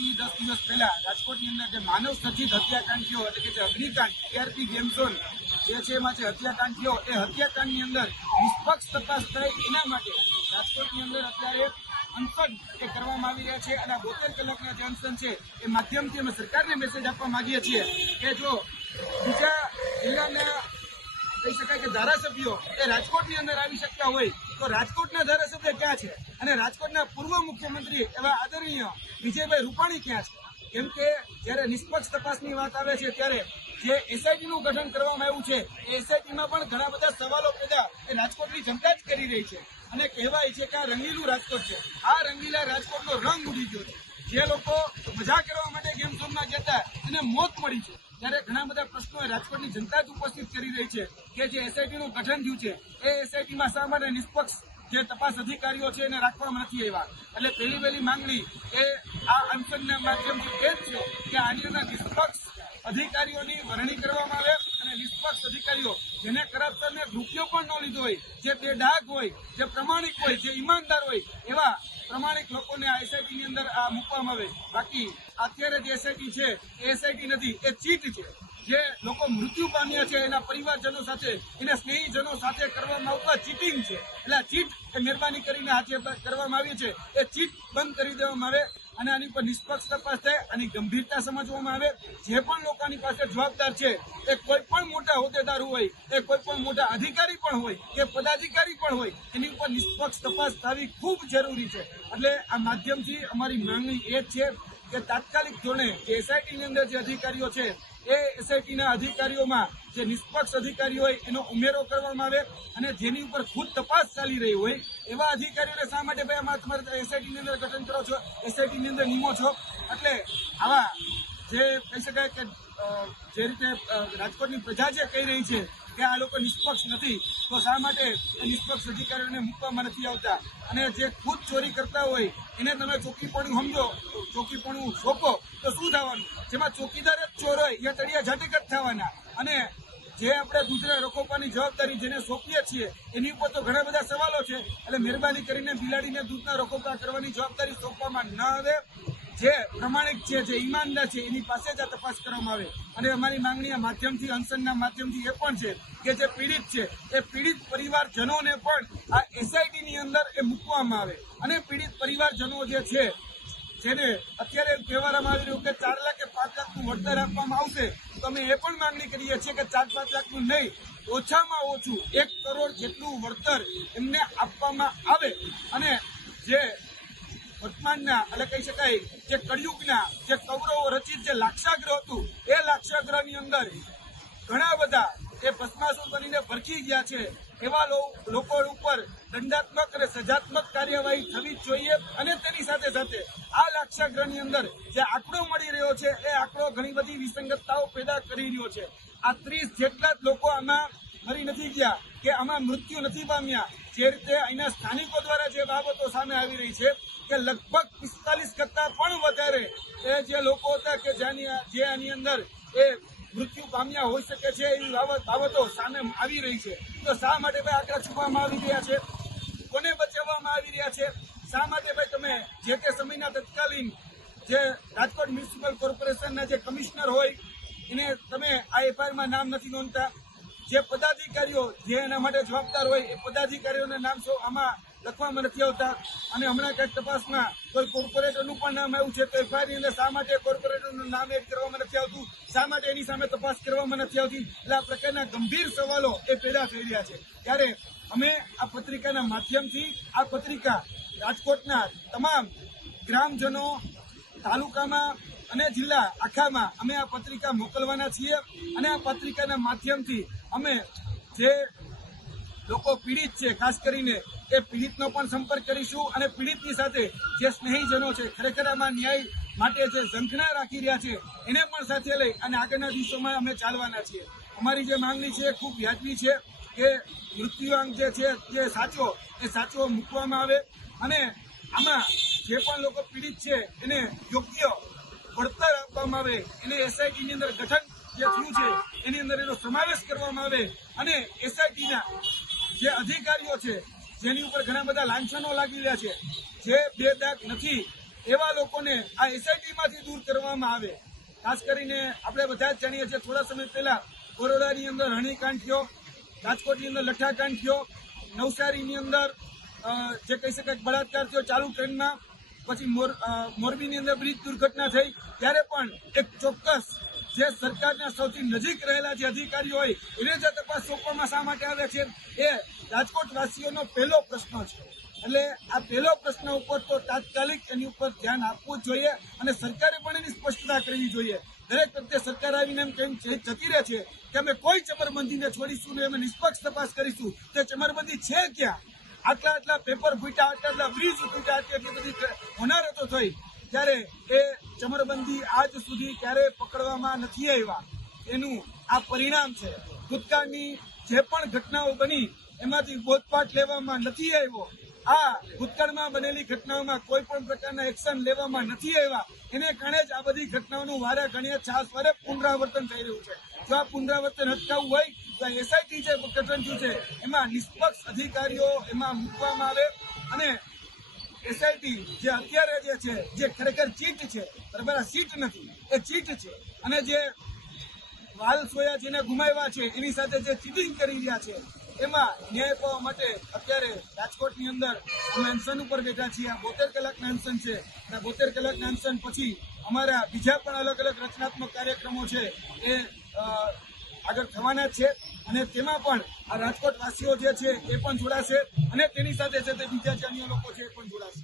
આજથી 10 દિવસ પહેલા રાજકોટની અંદર જે માનવ સર્જિત હત્યાકાંડ થયો એટલે કે જે અગ્નિકાંડ ARP ગેમ ઝોન જે છે એમાં જે હત્યાકાંડ થયો એ હત્યાકાંડની અંદર નિષ્પક્ષ તપાસ થાય એના માટે રાજકોટની અંદર અત્યારે અનશન એ કરવામાં આવી રહ્યા છે અને 72 કલાકના જે અનશન છે એ માધ્યમથી અમે સરકારને મેસેજ આપવા માંગીએ છીએ કે જો બીજા જિલ્લાના કહી શકાય કે ધારાસભ્યો એ રાજકોટની અંદર આવી શકતા હોય તો રાજકોટના ધારાસભ્ય ક્યાં છે અને રાજકોટના પૂર્વ મુખ્યમંત્રી એવા આદરણીય વિજયભાઈ રૂપાણી ક્યાં છે? કેમ કે જ્યારે નિષ્પક્ષ તપાસની વાત આવે છે ત્યારે જે એસઆઈટીનું ગઠન કરવામાં આવ્યું છે એ એસઆઈટીમાં પણ ઘણા બધા સવાલો પેદા એ રાજકોટની જનતા જ કરી રહી છે અને કહેવાય છે કે આ રંગીલું રાજકોટ છે. આ રંગીલા રાજકોટનો રંગ ઉડી ગયો છે. જે લોકો મજા કરવા માટે ગેમ ઝોનમાં જતા એને મોત મળી છે ત્યારે ઘણા બધા પ્રશ્નો રાજકોટની જનતા જ ઉપસ્થિત કરી રહી છે કે જે એસઆઈટીનું ગઠન થયું છે એ એસઆઈટીમાં શા માટે નિષ્પક્ષ જે તપાસ અધિકારીઓ છે એને રાખવામાં નથી આવ્યા. એટલે પહેલી માંગણી એ આ અનશનના માધ્યમથી એ જ છે કે આની અંદર નિષ્પક્ષ અધિકારીઓની વરણી કરવામાં આવે અને નિષ્પક્ષ અધિકારીઓ જેને કરપ્શનને રૂપિયો પણ ન લીધો હોય, જે બેડાગ હોય, જે પ્રમાણિક હોય, જે ઈમાનદાર હોય એવા પ્રમાણિક લોકોને આ એસઆઈટીની અંદર આ મૂકવામાં આવે. બાકી અત્યારે જે એસઆઈટી છે એ એસઆઈટી નથી, એ ચીટ છે. જે લોકો મૃત્યુ પામ્યા છે એના પરિવારજનો સાથે, એના સ્નેહીજનો સાથે કરવામાં આવતા ચીટિંગ છે. એટલે આ ચીટ એ મહેરબાની કરીને આ જે કરવામાં આવી છે એ ચીટ બંધ કરી દેવામાં આવે અને આની પર નિષ્પક્ષ તપાસ થાય, આની ગંભીરતા સમજવામાં આવે. જે પણ લોકોની પાસે જવાબદાર છે એ કોઈ પણ મોટા હોદ્દેદાર હોય, એ કોઈ પણ મોટા અધિકારી પણ હોય કે પદાધિકારી પણ હોય, એની ઉપર નિષ્પક્ષ તપાસ થવી ખૂબ જરૂરી છે. એટલે આ માધ્યમથી અમારી માંગણી એ જ છે કે તાત્કાલિક ધોરણે જે એસઆઈટીની અંદર જે અધિકારીઓ છે એ એસઆઈટીના અધિકારીઓમાં જે નિષ્પક્ષ અધિકારી હોય એનો ઉમેરો કરવામાં આવે અને જેની ઉપર ખુદ તપાસ ચાલી રહી હોય એવા અધિકારીઓને શા માટે ભાઈ આમાં તમારે એસઆઈટીની અંદર ગઠન કરો છો, એસઆઈટીની અંદર નિમો છો? એટલે આવા જે કહી શકાય કે જે રીતે રાજકોટની પ્રજા જે કહી રહી છે કે આ લોકો નિષ્પક્ષ નથી, તો શા માટે નિષ્પક્ષ અધિકારીઓને મૂકવામાં નથી આવતા? અને જે ખુદ ચોરી કરતા હોય એને તમે ચોકીપણું સમજો, ચોકીપણું સોંપો તો શું થવાનું? જેમાં ચોકીદાર જ ચોર હોય એ તળિયા ઝાટક જ થવાના. અને જે આપણે ગુજરાત રખોપવાની જવાબદારી જેને સોંપીએ છીએ એની ઉપર તો ઘણા બધા સવાલો છે. એટલે મહેરબાની કરીને બિલાડીને દૂધના રખોપા કરવાની જવાબદારી સોંપવામાં ન આવે. જે પ્રમાણિક છે, જે ઈમાનદાર છે એની પાસે જ આ તપાસ કરવામાં આવે. અને અમારી માંગણી આ માધ્યમથી, અનશનના માધ્યમથી એ પણ છે કે જે પીડિત છે એ પીડિત પરિવારજનોને પણ આ એસઆઈટીની અંદર એ મૂકવામાં આવે અને પીડિત પરિવારજનો જે છે જેને અત્યારે કહેવામાં આવી રહ્યું કે 4 લાખ કે 5 લાખનું વળતર આપવામાં આવશે, તો અમે એ પણ માંગણી કરીએ છીએ કે 4-5 લાખનું નહીં, ઓછામાં ઓછું 1 કરોડ જેટલું વળતર એમને આપવામાં આવે. અને જે વર્તમાનના એટલે કહી શકાય જે કળિયુગના જે કૌરવો રચિત જે લાક્ષાગ્રહ હતું એ લાક્ષાગ્રહની અંદર ઘણા બધા એ ભસ્માસુર બનીને ભરખી ગયા છે એવા લોકો ઉપર દંડાત્મક અને સજાત્મક કાર્યવાહી થવી જોઈએ. અને તેની સાથે સાથે આ લાક્ષાગ્રહની અંદર જે આંકડો મળી રહ્યો છે એ આંકડો ઘણી બધી વિસંગતતાઓ પેદા કરી રહ્યો છે. આ 30 જેટલા જ લોકો આમાં મરી નથી ગયા કે આમાં મૃત્યુ નથી પામ્યા. જે રીતે અહીંના સ્થાનિકો દ્વારા જે બાબતો સામે આવી રહી છે કે લગભગ 45 કરતાં પણ વધારે એ જે લોકો હતા કે જે આની અંદર એ મૃત્યુ પામ્યા હોઈ શકે છે એવી બાબતો સામે આવી રહી છે. તો શા માટે ભાઈ આંકડા છુપાવવામાં આવી રહ્યા છે? કોને બચાવવામાં આવી રહ્યા છે? શા માટે ભાઈ તમે જે તે સમયના તત્કાલીન જે રાજકોટ મ્યુનિસિપલ કોર્પોરેશનના જે કમિશનર હોય એને તમે આ એફઆઈઆરમાં નામ નથી નોંધતા? જે પદાધિકારીઓ જે એના માટે જવાબદાર હોય એ પદાધિકારીઓના નામ આમાં લખવામાં નથી આવતા. અને હમણાં કંઈક તપાસમાં કોઈ કોર્પોરેટરનું પણ નામ આવ્યું છે તો એફઆઈઆરની અંદર શા માટે કોર્પોરેટરનું નામ એડ કરવામાં નથી આવતું? શા માટે એની સામે તપાસ કરવામાં નથી આવતી? એટલે આ પ્રકારના ગંભીર સવાલો એ પેદા થઈ રહ્યા છે. ત્યારે અમે આ પત્રિકાના માધ્યમથી આ પત્રિકા રાજકોટના તમામ ગ્રામજનો, તાલુકામાં અને જિલ્લા આખામાં અમે આ પત્રિકા મોકલવાના છીએ. અને આ પત્રિકાના માધ્યમથી અમે જે લોકો પીડિત છે ખાસ કરીને એ પીડિતનો પણ સંપર્ક કરીશું અને પીડિતની સાથે જે સ્નેહીજનો છે ખરેખર આમાં ન્યાય માટે જે ઝંખના રાખી રહ્યા છે એને પણ સાથે લઈ અને આગળના દિવસોમાં અમે ચાલવાના છીએ. અમારી જે માંગણી છે એ ખૂબ વ્યાજબી છે કે મૃત્યુઆંક જે છે જે સાચો મૂકવામાં આવે અને આમાં જે પણ લોકો પીડિત છે એને યોગ્ય વળતર આપવામાં આવે. એને એસઆઈટીની અંદર ગઠન જે થયું છે એની અંદર એનો સમાવેશ કરવામાં આવે અને એસઆઈટીના જે અધિકારીઓ છે જેની ઉપર ઘણા બધા લાંછનો લાગી રહ્યા છે, જે બેદાગ નથી, એવા લોકોને આ એસઆઈટી માંથી દૂર કરવામાં આવે. ખાસ કરીને આપણે બધા જ જાણીએ છીએ, થોડા સમય પહેલા બરોડાની અંદર હણીકાંડ થયો, રાજકોટની અંદર લઠ્ઠાકાંડ થયો, નવસારીની અંદર જે કહી શકાય બળાત્કાર થયો ચાલુ ટ્રેનમાં, પછી મોરબીની અંદર બ્રિજ દુર્ઘટના થઈ. ત્યારે પણ એક ચોક્કસ જે સરકારના સૌથી નજીક રહેલા જે અધિકારીઓ હોય એને જે તપાસ સોંપવામાં શા માટે આવે છે, એ રાજકોટ વાસીઓનો પહેલો પ્રશ્ન છે. એટલે આ પહેલો પ્રશ્ન ઉપર તો તાત્કાલિક એની ઉપર ધ્યાન આપવું જ જોઈએ અને સરકારે પણ એની સ્પષ્ટતા કરવી જોઈએ. દરેક વખતે સરકાર આવીને એમ કેમ જતી રહે છે કે અમે કોઈ ચમરબંધીને છોડીશું ને અમે નિષ્પક્ષ તપાસ કરીશું. તે ચમરબંધી છે ક્યાં? આટલા પેપર ફૂટ્યા, આટલા બ્રિજ ફૂટ્યા, આટલી બધી હોનારતો થઈ, ત્યારે એ ચમરબંધી આજ સુધી ક્યારેય પકડવામાં નથી આવ્યા. એનું આ પરિણામ છે. ભૂતકાળની જે પણ ઘટનાઓ બની એમાંથી બોધપાઠ લેવામાં નથી આવ્યો. આ ભૂતકાળમાં બનેલી ઘટનાઓમાં કોઈ પણ પ્રકારના એક્શન લેવામાં નથી આવ્યા. એને કારણે જ આ બધી ઘટનાઓનું વારે ઘણીએ છાસવારે પુનરાવર્તન થઈ રહ્યું છે. જો આ પુનરાવર્તન અટકાવવું હોય તો એસઆઈટી જે ગઠન થયું છે એમાં નિષ્પક્ષ અધિકારીઓ એમાં મૂકવામાં આવે અને એસઆઈટી જે અત્યારે જે છે, જે ખરેખર ચીટ છે, બરાબર, આ સીટ નથી, એ ચીટ છે. અને જે વાલ સોયા જેને ગુમાવ્યા છે એની સાથે જે ચીટિંગ કરી રહ્યા છે એમાં ન્યાય પામવા માટે અત્યારે રાજકોટની અંદર અમે અનશન ઉપર બેઠા છીએ. આ 72 કલાકના અનશન છે અને 72 કલાકના અનશન પછી અમારા બીજા પણ અલગ અલગ રચનાત્મક કાર્યક્રમો છે એ આગળ થવાના છે અને તેમાં પણ આ રાજકોટ વાસીઓ જે છે એ પણ જોડાશે અને તેની સાથે સાથે બીજા જે અન્ય લોકો છે એ પણ જોડાશે.